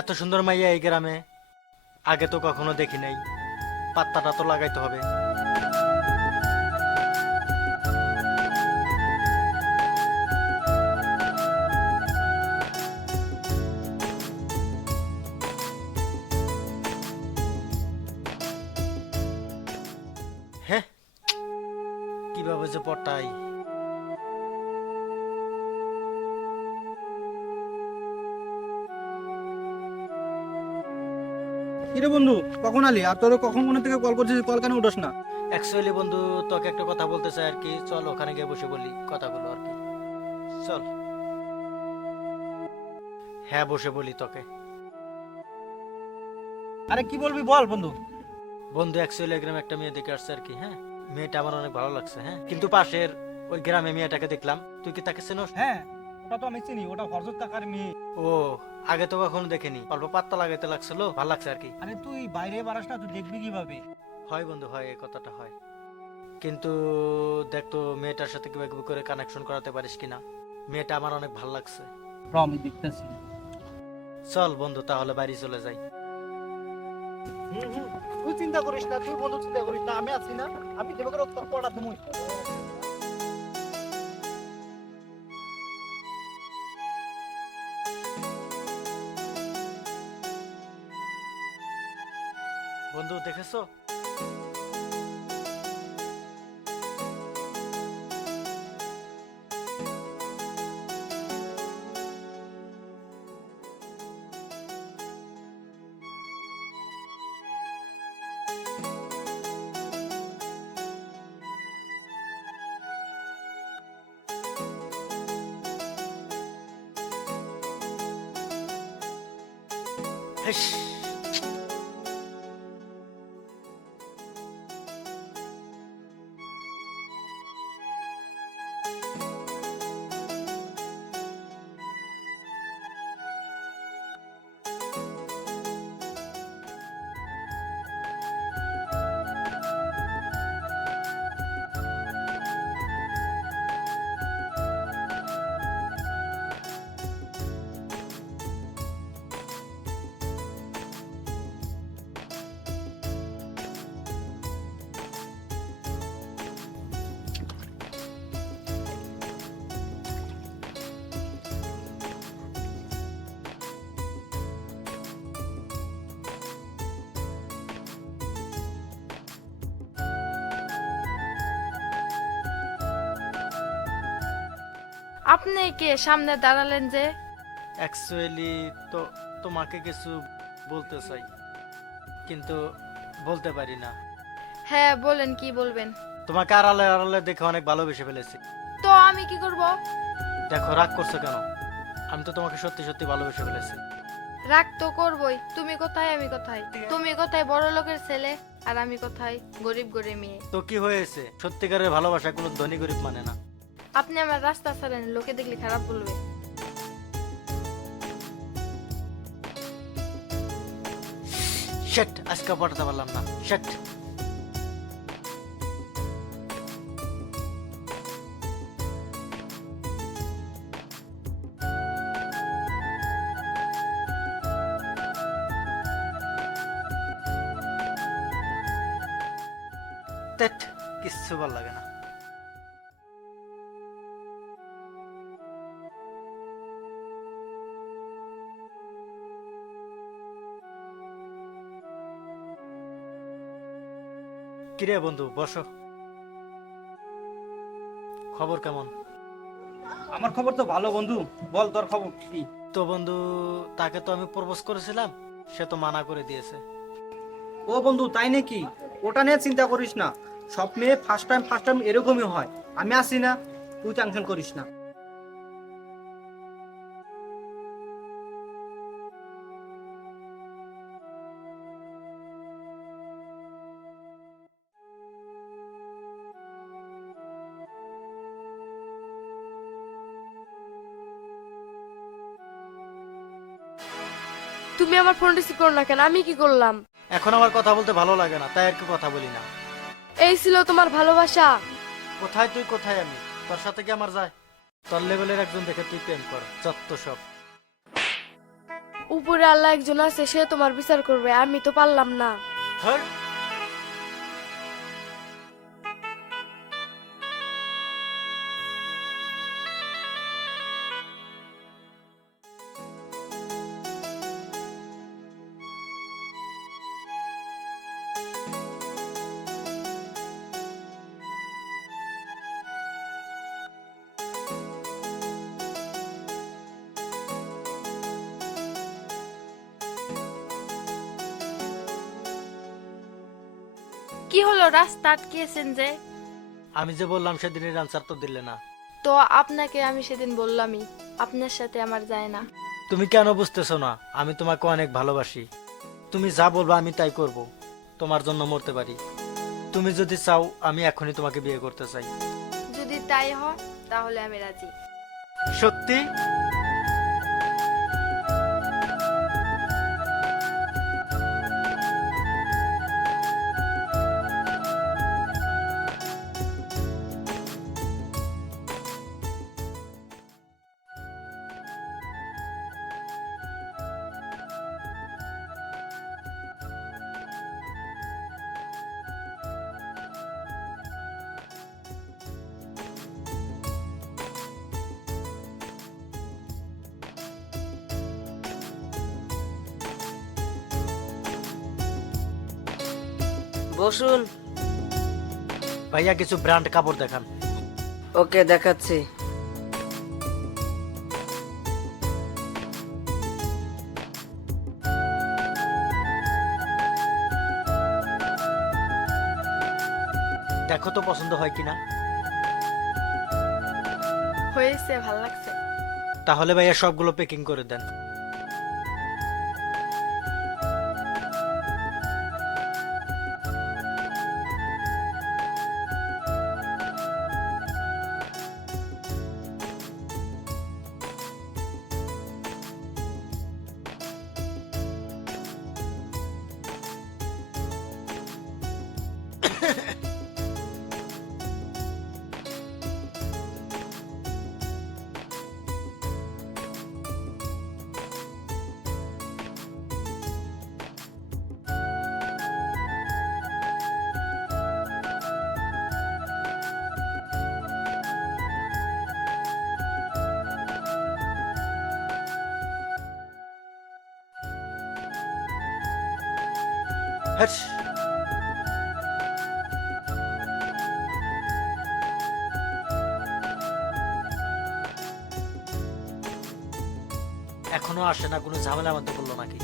এত সুন্দর মাইয়া এই গ্রামে। আগে তো কখনো দেখি নাই। পাত্তাটা তো লাগাইতে হবে। হ্যাঁ কীভাবে যে পটাই কিরে বন্ধু কখন আলি? আর তোর কখন মনে থেকে কল করছিস কল কেন উঠোস না? অ্যাকচুয়ালি বন্ধু তোকে একটা কথা বলতে চাই আর কি। চল ওখানে গিয়ে বসে বলি কথাগুলো আর কি। চল। হ্যাঁ বসে বলি তোকে। আরে কি বলবি বল বন্ধু। বন্ধু অ্যাকচুয়ালি গ্রামে একটা মেয়ে দেখে আসছে আর কি হ্যাঁ? মেয়েটা আমার অনেক ভালো লাগছে হ্যাঁ? কিন্তু পাশের ওই গ্রামে মেয়েটাকে দেখলাম। তুই কি তাকে চেনোস? হ্যাঁ। ওটা তো আমি চিনি ওটা হরজত কাকার মেয়ে। ও আগে তো কখনো দেখিনি। অল্প পাত্তা লাগাইতে লাগছিল ভালো লাগছে আর কি। আরে তুই বাইরে বারাস না তুই দেখবি কীভাবে? হয় বন্ধু হয় এই কথাটা হয়। কিন্তু দেখ তো মেয়েটার সাথে করে কানেকশন করাতে পারিস কিনা। মেয়েটা আমার অনেক ভালো লাগছে। আমি দেখতেছি। চল বন্ধু তাহলে বাড়ি চলে যাই। তুই চিন্তা করিস না তুই বন্ধু চিন্তা করিস না আমি আছি না। আমি দেবে করে তোর পড়া তুমি 너 넥했어? 嘿。আপনি কে সামনে দাঁড়ালেন যে? অ্যাকচুয়ালি তো তোমাকে কিছু বলতে চাই কিন্তু বলতে পারি না। হ্যাঁ বলেন কি বলবেন? তোমাকে আড়ালে আড়ালে দেখে অনেক ভালোবেসে ফেলেছি। তো আমি কি করব? দেখো রাগ করছ কেন? আমি তো তোমাকে সত্যি সত্যি ভালোবেসে ফেলেছি। রাগ তো করবই। তুমি কোথায় আমি কোথায়? তুমি কোথায় বড় লোকের ছেলে আর আমি কোথায় গরিব গরিব মেয়ে? তো কি হয়েছে? সত্যিকারের ভালোবাসা কোনো ধনী গরিব মানে না। আপনি আমার রাস্তা ছাড়েন লোকে দেখলে খারাপ বলবে। শেট আজকে পাঠাতে পারলাম না। শেট ধ্যাৎ, কিচ্ছু ভালো লাগে না। কিরে বন্ধু বসো। খবর কেমন? আমার খবর তো ভালো বন্ধু বল তোর খবর কি? তো বন্ধু তাকে তো আমি প্রপোজ করেছিলাম সে তো মানা করে দিয়েছে। ও বন্ধু তাই নাকি? ওটা নিয়ে চিন্তা করিস না। সব মেয়ে ফার্স্ট টাইম ফার্স্ট টাইম এরকমই হয়। আমি আসি না তুই টেনশন করিস না। আমার ফোন রিসিভ করো না কেন? আমি কি করলাম? এখন আমার কথা বলতে ভালো লাগে না তাই আর কি কথা বলি না। এই ছিল তোমার ভালোবাসা। কোথায় তুই কোথায় আমি? তোর সাথে কি আমার যায়? তোর লেভেলের একজন দেখে তুই প্রেম কর যত সব। উপরে আল্লাহ একজন আছে সে তোমার বিচার করবে আমি তো পারলাম না। হ্যাঁ কি হলো রাস্তা আটকিয়েছেন যে? আমি যে বললাম সেদিনের আনসার তো দিলে না। তো আপনাকে আমি সেদিন বললামই আপনার সাথে আমার যায় না। তুমি কেন বুঝতেছো না? আমি তোমাকে অনেক ভালোবাসি। তুমি যা বলবা আমি তাই করব। তোমার জন্য মরতে পারি। তুমি যদি চাও আমি এখনই তোমাকে বিয়ে করতে চাই। যদি তাই হয় তাহলে আমি রাজি। সত্যি? বসুন। ভাইয়া কিছু ব্র্যান্ড কাপড় দেখান। ওকে দেখাচ্ছি। দেখো তো পছন্দ হয় কিনা। হয়েছে ভালো লাগছে। তাহলে ভাইয়া সবগুলো প্যাকিং করে দেন। এখনও আসে না কোনো ঝামেলা মধ্যে পড়ল নাকি?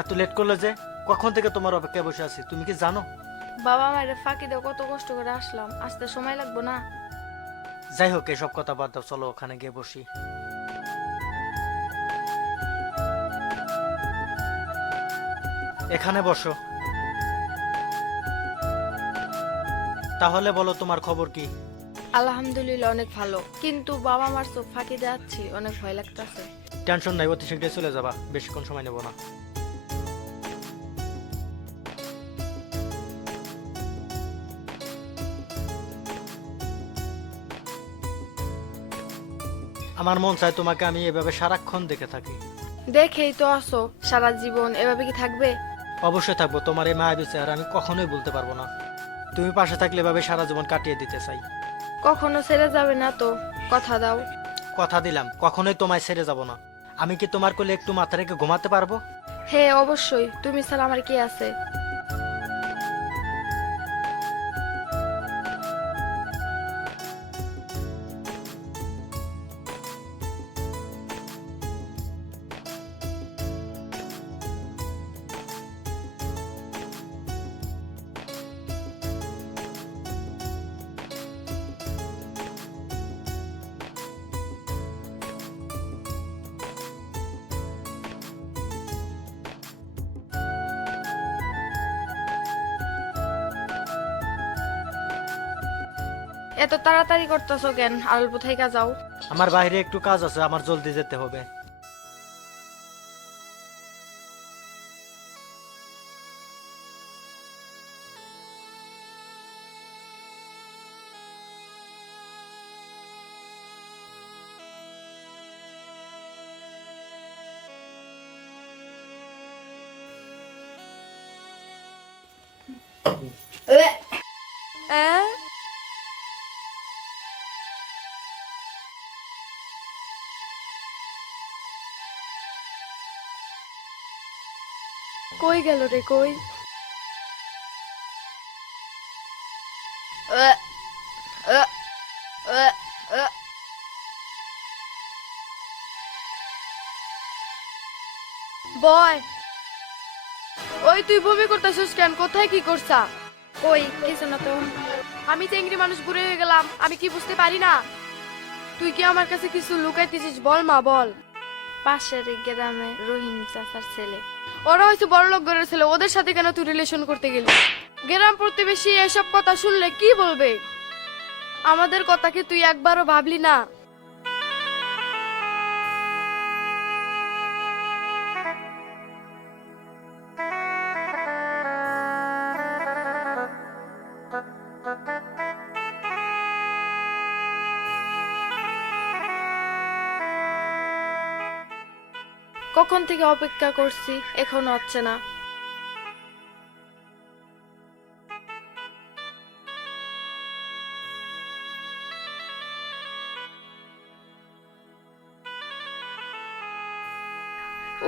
এত লেট করলে যে কখন থেকে তোমার অপেক্ষায় বসে আছি? তুমি কি জানো? বাবা মায়ের ফাঁকি দিয়ে কত কষ্ট করে আসলাম। আসতে সময় লাগবো না। যাই হোক এসব কথা বাদ দাও চলো ওখানে গিয়ে বসি। এখানে বসো। তাহলে বলো তোমার খবর কি? আলহামদুলিল্লাহ অনেক ভালো। কিন্তু বাবা মার চোখ ফাঁকি যাচ্ছি অনেক ভয় লাগতেছে। টেনশন নাই অতি শীঘ্রই চলে যাবা। বেশিক্ষণ সময় নেব না। আমার মন চায় তোমাকে আমি এভাবে সারাক্ষণ দেখে থাকি। দেখেই তো আসো সারা জীবন এভাবে কি থাকবে? অবশ্যই থাকব তোমার এই মায়াবী চেহারা আমি কখনোই বলতে পারব না। তুমি পাশে থাকলে এভাবে সারা জীবন কাটিয়ে দিতে চাই। কখনো ছেড়ে যাবে না তো? কথা দাও। কথা দিলাম কখনোই তোমায় ছেড়ে যাব না। আমি কি তোমার কোলে একটু মাথা রেখে ঘুমাতে পারব? হ্যাঁ অবশ্যই। তুমি ছাড়া আমার কি আছে? এত তাড়াতাড়ি করতেছো কেন? আর অল্প থাইকা যাও। আমার বাইরে একটু কাজ আছে আমার জলদি যেতে হবে। কই গেল রে কই। বয় ওই তুই বমি করতেছিস কেন? কোথায় কি করছা? কই কিছু না তো। আমি চেংড়ি মানুষ বুড়ে হয়ে গেলাম আমি কি বুঝতে পারি না? তুই কি আমার কাছে কিছু লুকাইতেছিস বল মা বল। পাশের গ্রামে রহিম চাচার ছেলে। ওরা হয়তো বড় লোক ঘরের ছেলে, ওদের সাথে কেন তুই রিলেশন করতে গেলি? গ্রাম প্রতিবেশী এসব কথা শুনলে কি বলবে? আমাদের কথা কি তুই একবারও ভাবলি না? কখন থেকে অপেক্ষা করছি এখনও হচ্ছে না।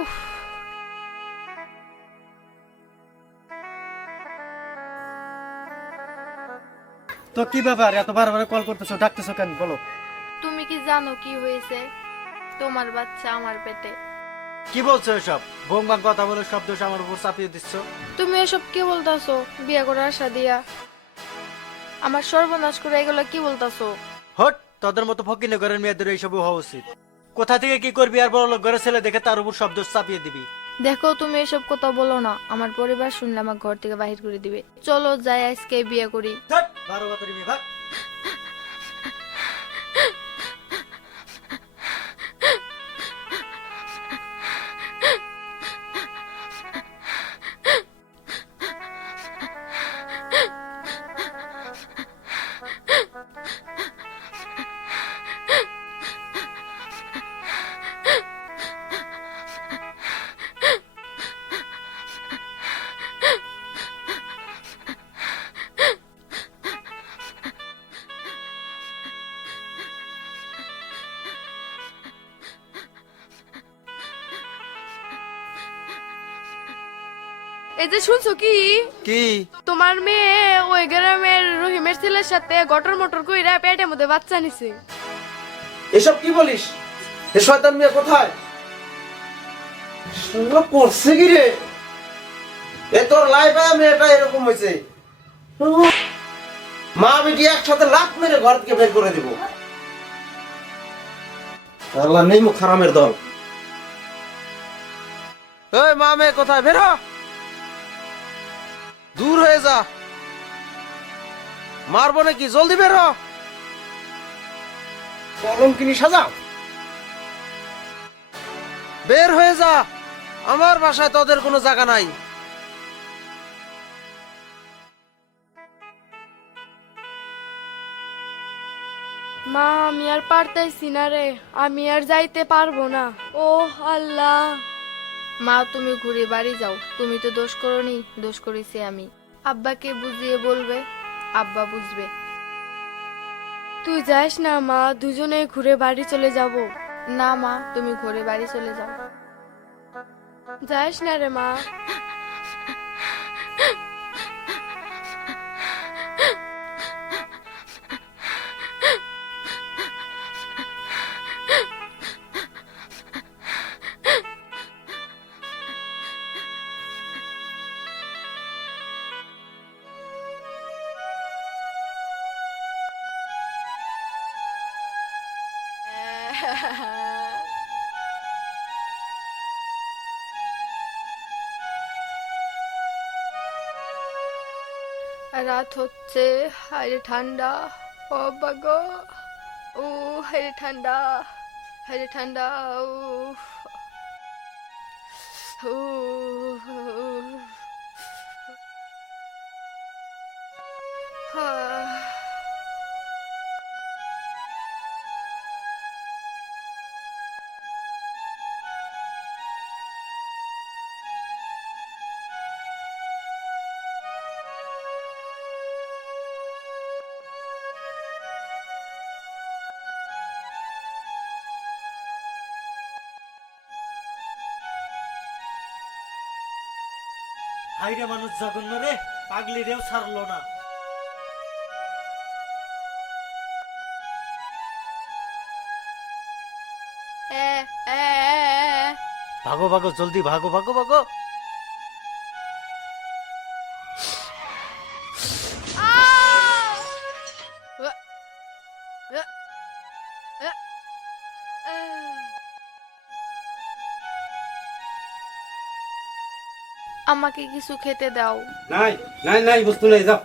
উফ। তো কি ব্যাপার এত বারবার কল করতেছো ডাকতেছো কেন? বলো। তুমি কি জানো কি হয়েছে? তোমার বাচ্চা আমার পেটে। কি বলছো এসব? ভোংবাং কথা বলে সব দোষ আমার উপর চাপিয়ে দিচ্ছ। তুমি এসব কি বলতাছো? বিয়ে করার আশা দিয়া। আমার সর্বনাশ করে এগুলো কি বলতাছো? হট তোদের মতো ফকিনে ঘরের মেয়েদের এইসব হওয়া উচিত। কোথা থেকে কি করবি আর বড় লোক ঘরের ছেলে দেখে তার উপর সব দোষ চাপিয়ে দিবি? দেখো তুমি এসব কথা বলো না। আমার পরিবার শুনলে আমার ঘর থেকে বাহির করে দিবে। চলো যাই আজকে বিয়ে করি। বারো বাতারি মেয়ে ভাগ এই যে শুনছো কি? কি? তোমার মেয়ে ওই গ্রামের রহিমের ছেলের সাথে গটর মটর কইরা পেটের মধ্যে বাচ্চা নিছে। এসব কি বলিস? এ শয়তান মেয়ে কোথায়? শালা পড়ছে কি রে? এ তোর লাইফে মেয়েটা এরকম হয়েছে মা বেটি একসাথে লাখ মেরে ঘর থেকে বের করে দিব। আল্লাহ নেই মুখ হারামের দল। ওই মা মেয়ে কোথায়? বের। দূর হয়ে যা। মারবো নাকি? জলদি বের হ। কলম কিনি সাজাও। বের হয়ে যা। আমার বাসায় তোদের কোনো জায়গা নাই। মা আমি আর পারতেছি না রে। আমি আর যাইতে পারব না। ও আল্লাহ। মা তুমি ঘুরে বাড়ি যাও। তুমি তো দোষ করনি দোষ করেছি আমি। আব্বাকে বুঝিয়ে বলবে? আব্বা বুঝবে। তুই যাস না মা দুজনে ঘুরে বাড়ি চলে যাব। না মা তুমি ঘুরে বাড়ি চলে যাও। যাস না রে মা। রাত হচ্ছে আরে ঠান্ডা। ও আব্বা গো ও হাইরে ঠান্ডা হাইরে ঠান্ডা ও ও হাইরে মানুষ জঘন্য রে পাগলি রেও ছাড়লো না। এ এ এ। ভাগো ভাগো জলদি ভাগো ভাগো ভাগো। আমাকে কিছু খেতে দাও। নাই নাই নাই বস্তু নাই যাও।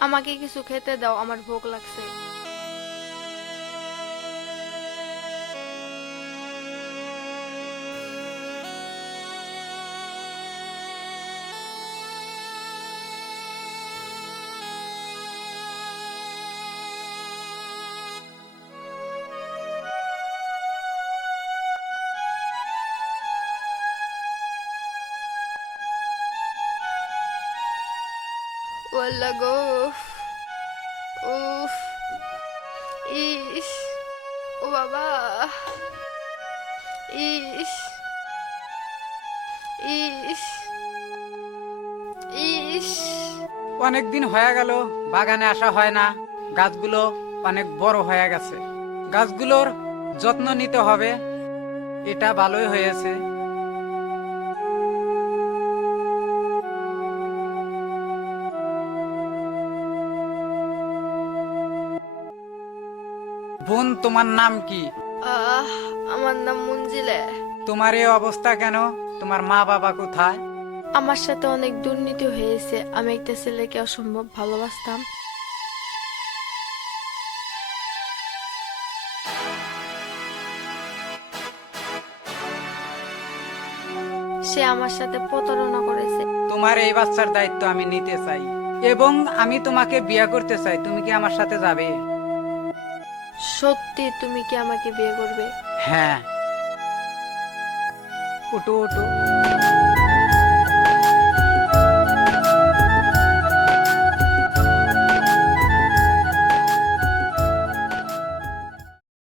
আমাকে কিছু খেতে দাও আমার ভোগ লাগছে। গো, উফ ইস, ও বাবা, ইস ইস ইস। অনেক দিন হয়ে গেল, বাগানে আসা হয় না। গাছগুলো অনেক বড় হয়ে গেছে। গাছগুলোর যত্ন নিতে হবে, এটা ভালোই হয়েছে। তোমার নাম কি? আহ আমার নাম মঞ্জিলে। তোমার এই অবস্থা কেন? তোমার মা বাবা কোথায়? আমার সাথে অনেক দুর্নীতি হয়েছে। আমি একটা ছেলেকে অসম্ভব ভালোবাসতাম। সে আমার সাথে প্রতারণা করেছে। তোমার এই বাচ্চার দায়িত্ব আমি নিতে চাই। এবং আমি তোমাকে বিয়ে করতে চাই। তুমি কি আমার সাথে যাবে? সত্যি তুমি কি আমাকে বিয়ে করবে? হ্যাঁ। ওটো ওটো।